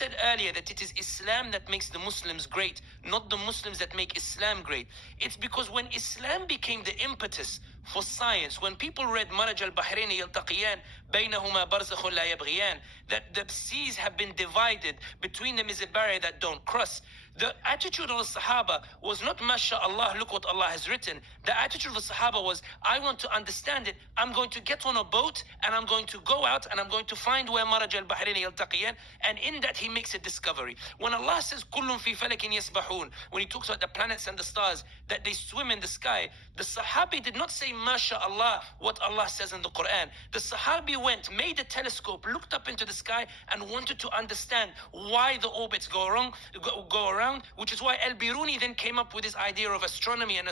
said earlier that it is Islam that makes the Muslims great, not the Muslims that make Islam great. It's because when Islam became the impetus for science, when people read Maraj al-Bahrain yaltaqiyan baynahuma barzakhun la yabghiyan, that the seas have been divided, between them is a barrier that don't cross. The attitude of the Sahaba was not MashaAllah, look what Allah has written. The attitude of the Sahaba was, I want to understand it. I'm going to get on a boat and I'm going to go out and I'm going to find where Maraj al-Bahrain yaltaqiyan, and in that he makes a discovery. When Allah says kullun fi falakin yasbahun, when he talks about the planets and the stars, that they swim in the sky, the Sahabi did not say MashaAllah, what Allah says in the Quran. The Sahabi went, made a telescope, looked up into the sky and wanted to understand why the orbits go around, which is why Al-Biruni then came up with his idea of astronomy and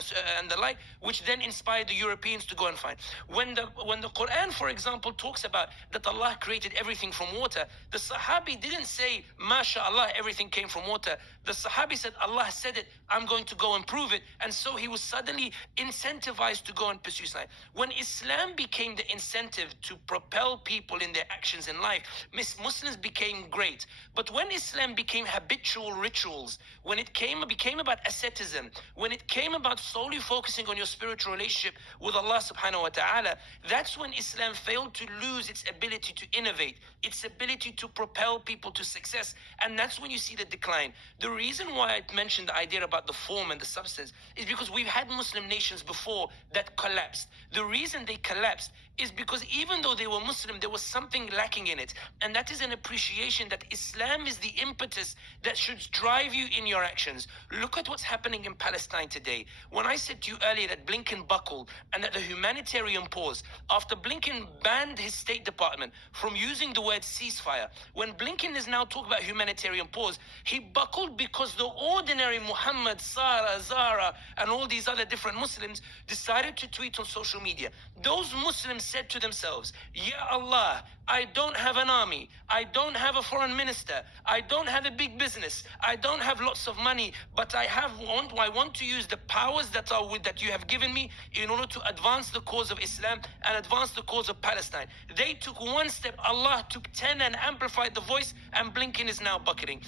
the like, which then inspired the Europeans to go and find. When the Quran, for example, talks about that Allah created everything from water, the Sahabi didn't say MashaAllah, everything came from water. The Sahabi said, Allah said it, I'm going to go and prove it. And so he was suddenly incentivized to go and pursue science. When Islam became the incentive to propel people in their actions in life, Muslims became great. But when Islam became habitual rituals, when it became about asceticism, when it came about solely focusing on your spiritual relationship with Allah subhanahu wa ta'ala, that's when Islam failed to lose its ability to innovate, its ability to propel people to success. And that's when you see the decline. The reason why I mentioned the idea about the form and the substance is because we've had Muslim nations before that collapsed. The reason they collapsed is because even though they were Muslim, there was something lacking in it. And that is an appreciation that Islam is the impetus that should drive you in your actions. Look at what's happening in Palestine today. When I said to you earlier that Blinken buckled and that the humanitarian pause, after Blinken banned his State Department from using the word ceasefire, when Blinken is now talking about humanitarian pause, he buckled because the ordinary Muhammad, Sarah, Zara, and all these other different Muslims decided to tweet on social media. Those Muslims said to themselves, Ya Allah, I don't have an army, I don't have a foreign minister, I don't have a big business, I don't have lots of money, but I want to use the powers that you have given me in order to advance the cause of Islam and advance the cause of Palestine. They took one step, Allah took 10 and amplified the voice, and Blinken is now bucketing.